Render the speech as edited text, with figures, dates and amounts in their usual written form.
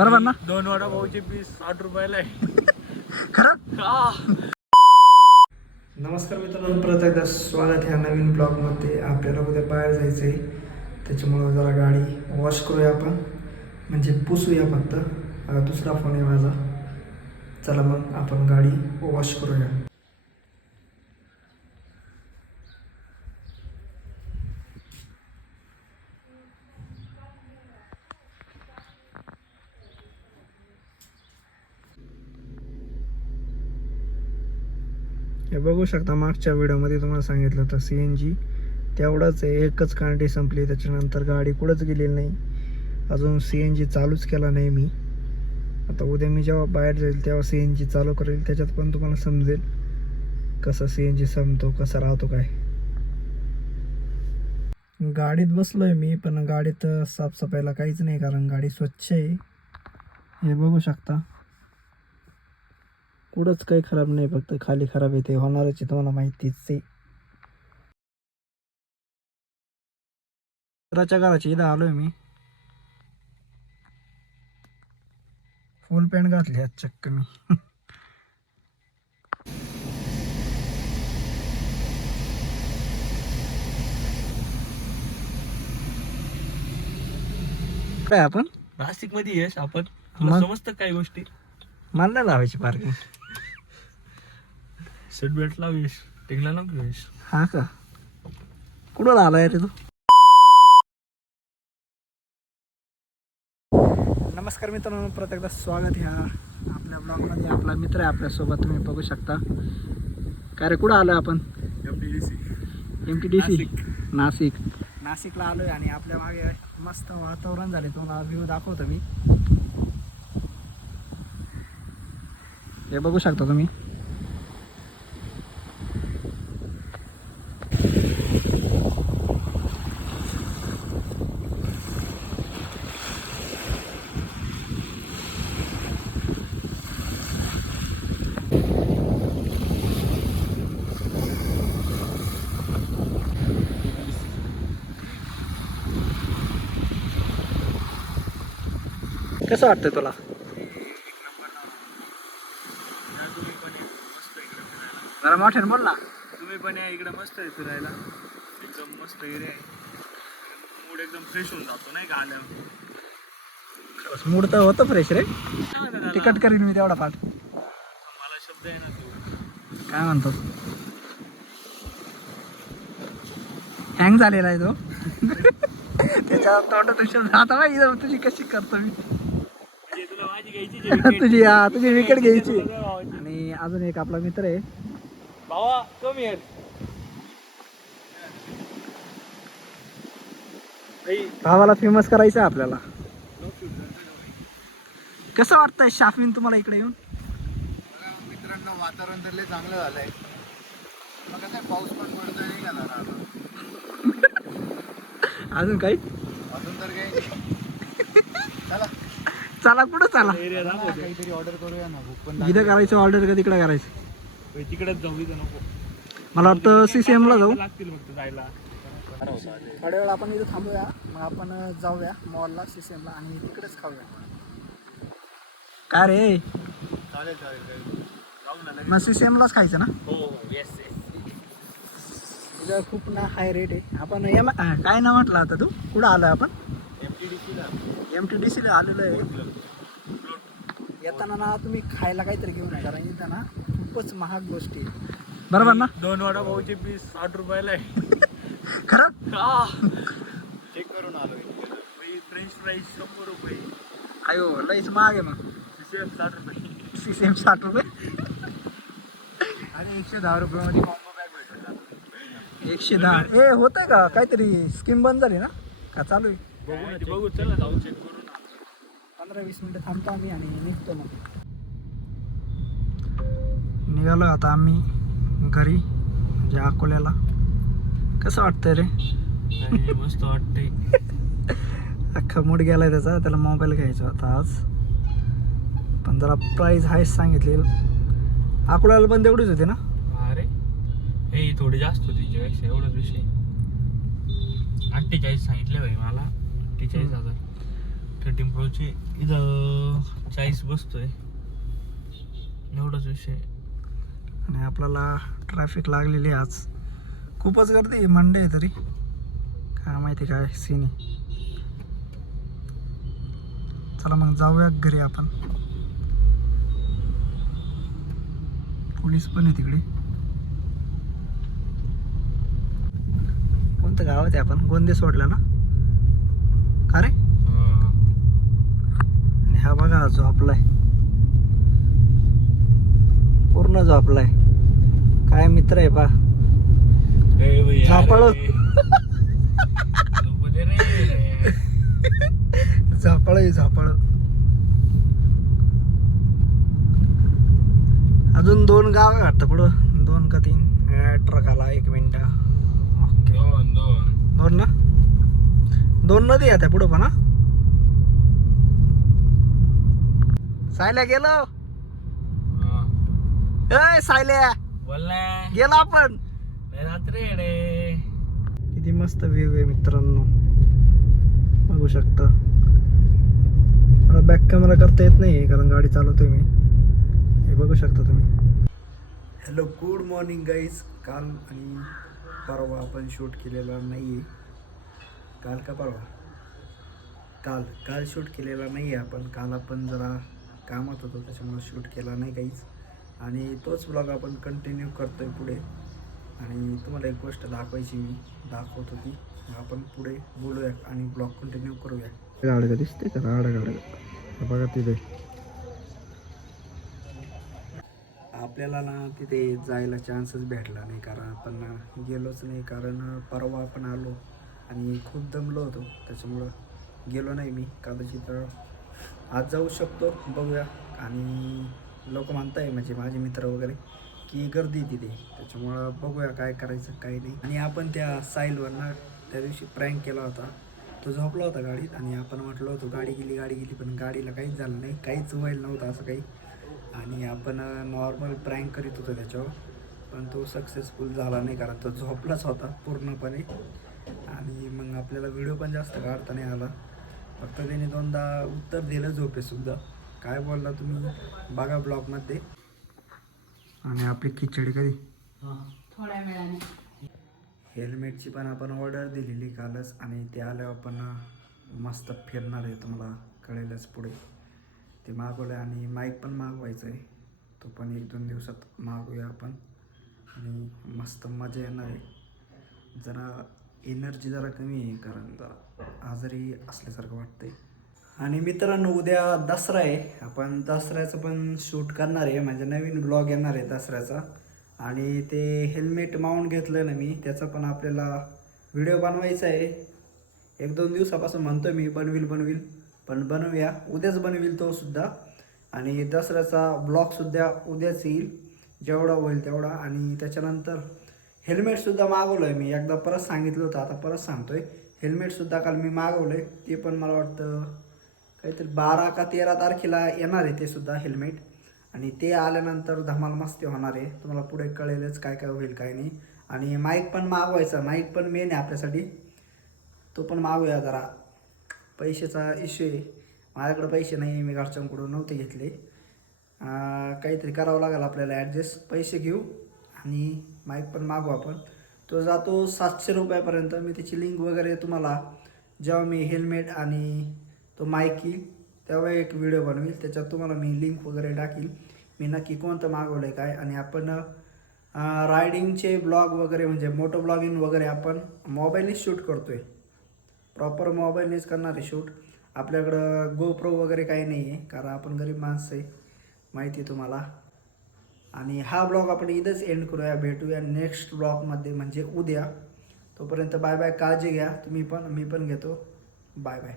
बरोबर ना? 2 वडापावचे पीस 60 रुपयाला आहे. खरं. नमस्कार मित्रांनो, परत एकदा स्वागत ह्या नवीन ब्लॉगमध्ये. आपल्याला उद्या बाहेर जायचं आहे, त्याच्यामुळं जरा गाडी वॉश करूया आपण, म्हणजे पुसूया फक्त. दुसरा फोन आहे माझा. चला मग आपण गाडी वॉश करूया. हे बघू शकता, मागच्या व्हिडिओमध्ये तुम्हाला सांगितलं होतं CNG तेवढंच आहे, एकच कांडी संपली. त्याच्यानंतर गाडी कुठंच गेलेली नाही. अजून CNG चालूच केला नाही मी. आता उद्या मी जेव्हा बाहेर जाईल तेव्हा CNG चालू करेल, त्याच्यात पण तुम्हाला समजेल कसं CNG संपतो, कसा राहतो काय. गाडीत बसलोय मी, पण गाडीत साफसफाईला काहीच नाही, कारण गाडी स्वच्छ आहे. हे बघू शकता, कुठंच काही खराब नाही, फक्त खाली खराब आहे. ते होणारच आहे, तुम्हाला माहितीच आहे. मित्राच्या घराची इथं आलोय मी. फुल पॅन्ट घातली आज चक्क मी. काय आपण नाशिक मध्ये येस आपण मग? समजतं काही गोष्टी. मला नाही लावायची पार्किंग. सीट बेल्ट लावीस, टिंगला नको घेऊस. हा का? कुठून आलाय रे तू? नमस्कार मित्रांनो, परत एकदा स्वागत ह्या आपल्या ब्लॉगमध्ये. आपला मित्र आहे आपल्यासोबत, तुम्ही बघू शकता. काय रे, कुठं आलोय आपण? MTDC नाशिकला आलोय. आणि आपल्या मागे मस्त वातावरण झाले, तुम्हाला व्ह्यू दाखवतो मी. हे बघू शकता तुम्ही. कसं वाटतंय तुला? जरा मोठ्याने बोल ना. तुम्ही पण या इकडे, मस्त आहे फिरायला, एकदम मस्त एरिया आहे. मूड एकदम फ्रेश होऊन जातो नाही का आल्यावर. मूड तर होतं फ्रेश रे. तिकट करीन मी तेवढा पाठ. मला शब्द आहे ना तू. काय म्हणतो? हँग झालेला आहे तो. त्याच्या तोंडात शब्द. आता माहिती तुझी कशी करतो मी. म्हणजे तुला माझी घ्यायची तुझी विकेट घ्यायची. आणि अजून एक आपला मित्र आहे भावा, कमी आहे. भावाला फेमस करायचं आहे आपल्याला. कसं वाटतंय शाफीन तुम्हाला इकडे येऊन? मित्रांनो, वातावरण तर लय चांगलं झालंय. मग कसं पाऊस पण पडतोय नाही का जरा. अजून काही? अजून तर काही चला चला कुठं चला? एरिया दाखव. काहीतरी ऑर्डर करूया ना. भूक पण इथं करायचं ऑर्डर का तिकडे करायचं? तिकडेच जाऊ, इथं नको. मला वाटतं CCM ला जाऊ. लागतील फक्त जायला. थोड्या वेळ आपण इथं थांबूया, मग आपण जाऊया मॉलला, CCM ला, आणि तिकडेच खाऊया. काय रे, चालेल जाऊ ना. मग CCM लाच खायचं ना? हो येस. तिथं खूप ना हाय रेट आहे. आपण काय ना म्हटलं आता तू? कुठं आलोय आपण? MTDC ला आलेलो आहे. येताना ना तुम्ही खायला काहीतरी घेऊन या, कारण इथं ना खूपच महाग गोष्टी आहे. बरोबर ना? 2 वडापावचे पीस 60 रुपयाला आहे. खरं? चेक करून आलोय. फ्रेंच फ्राईज 100 रुपये. अयो, लईच महाग आहे मग. CCM 60 रुपये. CCM 60 रुपये. आणि 110 रुपयामध्ये कॉम्बो पॅक भेटून 110. हे होतंय का काहीतरी स्कीम बंद झाली ना, का चालू आहे? बघू चला, जाऊ चेक करू ना. 15-20 मिनिटं थांबतो आम्ही आणि निघतो. मग निघालो आता आम्ही घरी, म्हणजे अकोल्याला. कसं वाटतंय रे? मस्त वाटतंय. अख्खा मूड गेलाय त्याला मोबाईल घ्यायचा होता आज, पण जरा प्राईस हायच सांगितली. अकोल्याला पण तेवढीच होती ना? अरे हे थोडी जास्त होती तिच्यापेक्षा, एवढाच विषय. 48 सांगितले भाई मला. 48,000. 13 प्रोचे इथं 40 बसतोय, एवढाच विषय. आणि आपल्याला ट्रॅफिक लागलेली आहे आज, खूपच गर्दी आहे. मंडे आहे तरी काय माहिती काय सीन आहे. चला मग जाऊया घरी आपण. पोलीस पण आहे तिकडे. कोणतं गाव आहे ते? आपण गोंदे सोडला ना का रे? आणि हा बघा झोपलाय, पूर्ण झोपलाय. काय मित्र आहे पा, झापळ झापळ आहे झापळ. अजून 2 गाव आहे वाटतं पुढं, 2 का 3. ट्रक आला, 1 मिनिट. ओके, 2 ना, 2 नदी आहे त्या पुढं पण. सायल्या गेलो. ए सायल्या गेला आपण. किती मस्त व्ह्यू आहे मित्रांनो, बघू शकता. मला बॅक कॅमेरा करता येत नाही कारण गाडी चालवतोय मी. हे बघू शकता तुम्ही. Hello, good morning guys. काल आणि परवा आपण शूट केलेला नाही आहे. काल का परवा? काल शूट केलेला नाही आहे आपण. काल आपण जरा कामात होतो त्याच्यामुळे शूट केला नाही काहीच. आणि तोच ब्लॉग आपण कंटिन्यू करतोय पुढे. आणि तुम्हाला एक गोष्ट दाखवायची, मी दाखवतो ती. आपण पुढे बोलूया आणि ब्लॉग कंटिन्यू करूया. गाडगा दिसते का? गाडगा बघा तिथे. आपल्याला ना तिथे जायला चान्सच भेटला नाही कारण आपण गेलोच नाही. कारण परवा आपण आलो आणि खूप दमलो होतो त्याच्यामुळं गेलो नाही मी. कदाचित आज जाऊ शकतो, बघूया. आणि लोक म्हणताय म्हणजे माझे मित्र वगैरे की गर्दी तिथे, त्याच्यामुळं बघूया काय करायचं काय नाही. आणि आपण त्या साहिलवरनं त्या दिवशी प्रँक केला होता. तो झोपला होता गाडीत आणि आपण म्हटलं होतं गाडी गेली, पण गाडीला काहीच झालं नाही, काहीच व्हायला नव्हतं असं काही. आणि आपण नॉर्मल प्रँक करीत होतो त्याच्यावर, पण तो सक्सेसफुल झाला नाही कारण तो झोपलाच होता पूर्णपणे. आणि मग आपल्याला व्हिडिओ पण जास्त काढता नाही आला. फक्त त्याने 2दा उत्तर दिलं झोपेसुद्धा. काय बोलला तुम्ही बघा ब्लॉगमध्ये. आणि आपली खिचडी कधी? थोड्या वेळाने. हेल्मेटची पण आपण ऑर्डर दिलेली कालच आणि ते आल्यावर आपण मस्त फिरणार आहे, तुम्हाला कळेलच पुढे. ते मागवलं आहे आणि माईक पण मागवायचं आहे, तो पण 1-2 दिवसात मागवूया आपण. आणि मस्त मजा येणार आहे. जरा एनर्जी जरा कमी आहे कारण जरा आजारी असल्यासारखं वाटतंय. आणि मित्रांनो, उद्या दसरा आहे. आपण दसऱ्याचं पण शूट करणार आहे, म्हणजे नवीन ब्लॉग येणार आहे दसऱ्याचा. आणि ते हेल्मेट माउंट घेतलं ना मी, त्याचा पण आपल्याला व्हिडिओ बनवायचा आहे. 1-2 दिवसापासून म्हणतो मी बनवील, पण बनवूया. उद्याच बनवील तो सुद्धा. आणि दसऱ्याचा ब्लॉगसुद्धा उद्याच येईल, जेवढा होईल तेवढा. आणि त्याच्यानंतर हेल्मेटसुद्धा मागवलं आहे मी. एकदा परत सांगितलं होतं, आता परत सांगतोय. हेल्मेटसुद्धा काल मी मागवलं आहे, ते पण मला वाटतं काहीतरी 12 का 13 तारखेला येणार आहे ते सुद्धा हेल्मेट. आणि ते आल्यानंतर धमाल मस्ती होणार आहे, तुम्हाला पुढे कळेलच काय काय होईल काय नाही. आणि माईक पण मागवायचा, माईक पण मेन आहे आपल्यासाठी, तो पण मागूया. जरा पैशाचा इश्यू आहे, माझ्याकडे पैसे नाही, मी घरच्यांकडून नव्हते घेतले. काहीतरी करावं लागेल आपल्याला ॲडजस्ट, पैसे घेऊ आणि माईक पण मागू आपण. तो जातो 700 रुपयापर्यंत. मी त्याची लिंक वगैरे तुम्हाला जेव्हा मी हेल्मेट आणि तो माईक येईल तेव्हा एक व्हिडिओ बनवेल, त्याच्यात तुम्हाला मी लिंक वगैरे टाकील, मी नक्की कोणतं मागवलं आहे काय. आणि आपण रायडिंगचे ब्लॉग वगैरे म्हणजे मोटो ब्लॉगिंग वगैरे आपण मोबाईलनेच शूट करतो आहे, प्रॉपर मोबाईलनेच करणार आहे शूट. आपल्याकडं गोप्रो वगैरे काही नाही आहे कारण आपण गरीब माणसं आहे, माहिती आहे तुम्हाला. आणि हा ब्लॉग आपण इथंच एंड करूया. भेटूया नेक्स्ट ब्लॉगमध्ये म्हणजे उद्या. तोपर्यंत बाय बाय, काळजी घ्या तुम्ही पण, मी पण घेतो. Bye bye.